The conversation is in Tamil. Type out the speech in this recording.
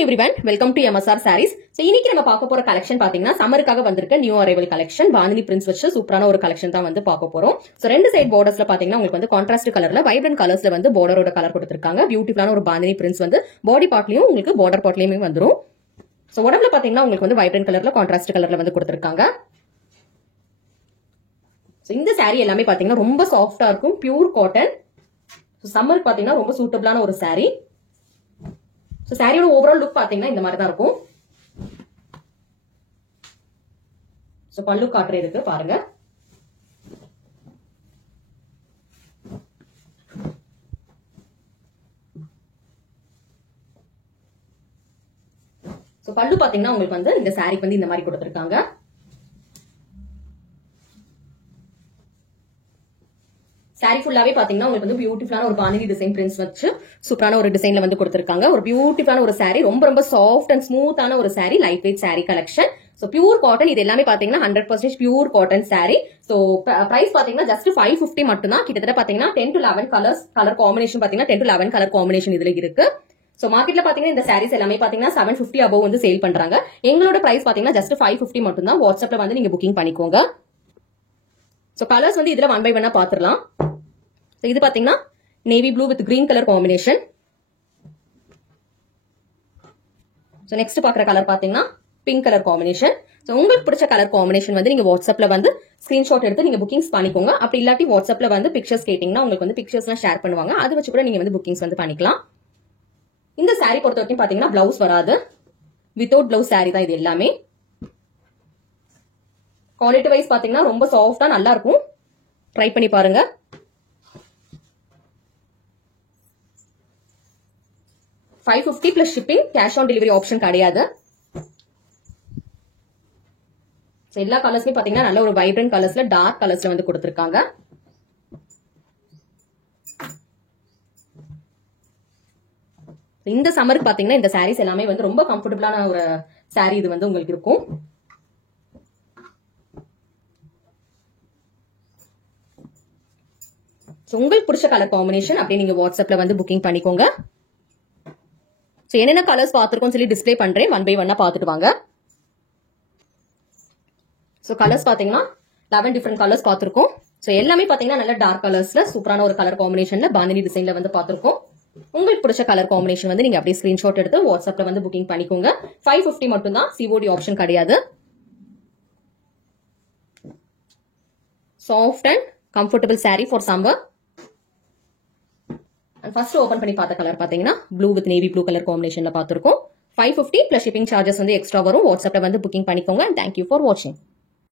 everyone, welcome to MSR Sarees. So இன்னைக்கு நம்ம பார்க்க போற கலெக்ஷன் பாத்தீங்கன்னா சம்மருக்காக வந்திருக்க new arrival collection bandhani Prince வச்சு சூப்பரான ஒரு கலெக்ஷன் தான் வந்து பார்க்க போறோம். சோ ரெண்டு சைடு பார்டர்ஸ்ல பாத்தீங்கன்னா உங்களுக்கு வந்து கான்ட்ராஸ்ட் கலர்ல வைப்ரண்ட் கலர்ஸ்ல வந்து பார்டரோட கலர் கொடுத்திருக்காங்க. பியூட்டிஃபுல்லான ஒரு பாந்தினி பிரின்ஸ் வந்து பாடி பார்ட்லயும் உங்களுக்கு பார்டர் பார்ட்லயுமே வந்துரும். சோ உடம்புல பாத்தீங்கன்னா உங்களுக்கு வந்து வைப்ரண்ட் கலர்ல கான்ட்ராஸ்ட் கலர்ல வந்து கொடுத்திருக்காங்க. சோ இந்த saree எல்லாமே பாத்தீங்கன்னா ரொம்ப சாஃப்ட்டா இருக்கும், பியூர் காட்டன். சோ சம்மருக்கு பாத்தீங்கன்னா ரொம்ப சூட்டபிளான ஒரு saree. சோ சாரியோட ஓவரால் லுக் பாத்தீங்கன்னா இந்த மாதிரி தான் இருக்கும். சோ பல்லு காட்டுறதுக்கு பாருங்க. சோ பல்லு பாத்தீங்கன்னா உங்களுக்கு வந்து இந்த சாரிக்கு வந்து இந்த மாதிரி கொடுத்திருக்காங்க. சாரி ஃபுல்லாவே பாத்தீங்கன்னா உங்களுக்கு வந்து பியூட்டிஃபுல்லான ஒரு பாந்தினி டிசைன் பிரிண்ட்ஸ் வச்சு சூப்பரான ஒரு டிசைன்ல வந்து கொடுத்திருக்காங்க. ஒரு பியூட்டிஃபுல்லான ஒரு சாரி, ரொம்ப சாஃப்ட் அண்ட் ஸ்மூத்தான ஒரு sari, light weight sari collection. So pure cotton, இது எல்லாமே பாத்தீங்கன்னா 100% pure cotton sari. So price பாத்தீங்கன்னா ஜஸ்ட் 550 மட்டும் தான். கிட்டத்தட்ட பாத்தீங்கன்னா 10 to 11 கலர் காம்பினேஷன் பாத்தீங்கன்னா 10 to 11 கலர் காம்பினேஷன் இதுல இருக்கு. சோ மார்க்கெட்ல பாத்தீங்கன்னா இந்த சாரீஸ் எல்லாமே பாத்தீங்கன்னா 750 above வந்து சேல் பண்றாங்க. எங்களோட பிரைஸ் பாத்தீங்கன்னா ஜஸ்ட் 550 மட்டும் தான். வாட்ஸ்அப்ல வந்து நீங்க புக்கிங் பண்ணிக்கோங்க. சோ கலர்ஸ் வந்து இதுல 1 by 1 பாத்துறலாம். இது பாத்தீங்கன்னா navy blue with green colour combination. So next பாக்குற கலர் பாத்தீங்கன்னா பிங்க் கலர் காம்பினேஷன். சோ உங்களுக்கு பிடிச்ச கலர் காம்பினேஷன் வந்து நீங்க வாட்ஸ்அப்ல வந்து ஸ்கிரீன்ஷாட் எடுத்து நீங்க புக்கிங்ஸ் பண்ணிக்கோங்க. அப்படி இல்லாட்டி வாட்ஸ்அப்ல வந்து பிக்சர்ஸ் கேட்டீங்கன்னா உங்களுக்கு வந்து பிக்சர்ஸ்லாம் ஷேர் பண்ணுவாங்க. அது வச்சு கூட நீங்க வந்து புக்கிங்ஸ் வந்து பண்ணிக்கலாம். இந்த சாரி பொறுத்த வரைக்கும் பாத்தீங்கன்னா பிளவுஸ் வராது, வித்தவுட் பிளவுஸ் சாரி தான் இது எல்லாமே. குவாலிட்டி வைஸ் பாத்தீங்கன்னா ரொம்ப சாஃப்டா நல்லா இருக்கும். ட்ரை பண்ணி பாருங்க. $550 plus shipping, cash on delivery option கிடையாது. எல்லா கலர்ஸ்மே பாத்தீங்கன்னா நல்ல ஒரு வைப்ரண்ட் கலர்ஸ்ல டார்க் கலர்ஸ்ல வந்து கொடுத்திருக்காங்க. இந்த சம்மருக்கு பாத்தீங்கன்னா இந்த சாரீஸ் எல்லாமே வந்து ரொம்ப கம்ஃபர்டபுளான ஒரு சாரி இது வந்து உங்களுக்கு இருக்கும். உங்களுக்கு பிடிச்ச கலர் காம்பினேஷன் அப்படியே நீங்க வாட்ஸ்அப்ல வந்து புக்கிங் பண்ணிக்கோங்க. என்னென்ன கலர்ஸ் பார்த்திருக்கோம் சொல்லி டிஸ்ப்ளே பண்றேன், 1 by 1 பார்த்துட்டு வாங்க. சோ கலர்ஸ் பாத்தீங்கன்னா 11 டிஃபரெண்ட் கலர்ஸ் பார்த்திருக்கோம். சோ எல்லாமே பாத்தீங்கன்னா நல்ல டார்க் கலர்ஸ்ல சூப்பரான ஒரு கலர் காம்பினேஷன்ல பாந்தினி டிசைன்ல வந்து பார்த்திருக்கோம். உங்களுக்கு பிடிச்ச கலர் காம்பினேஷன் வந்து நீங்க அப்படியே ஸ்கிரீன்ஷாட் எடுத்து வாட்ஸ்அப்ல வந்து புக்கிங் பண்ணிக்கோங்க. 550 மட்டும் தான், சிஓடி ஆப்ஷன் கிடையாது. Soft and comfortable sari for summer. First open பண்ணி பார்த்த கலர் பாத்தீங்கன்னா blue with navy blue colour காம்பினேஷன்ல பார்த்திருக்கோம். 550 பிளஸ் ஷிப்பிங் சார்ஜஸ் வந்து எக்ஸ்ட்ரா வரும். வாட்ஸ்அப்ல வந்து புக்கிங் பண்ணிக்கோங்க. தேங்க்யூ ஃபார் வாட்சிங்.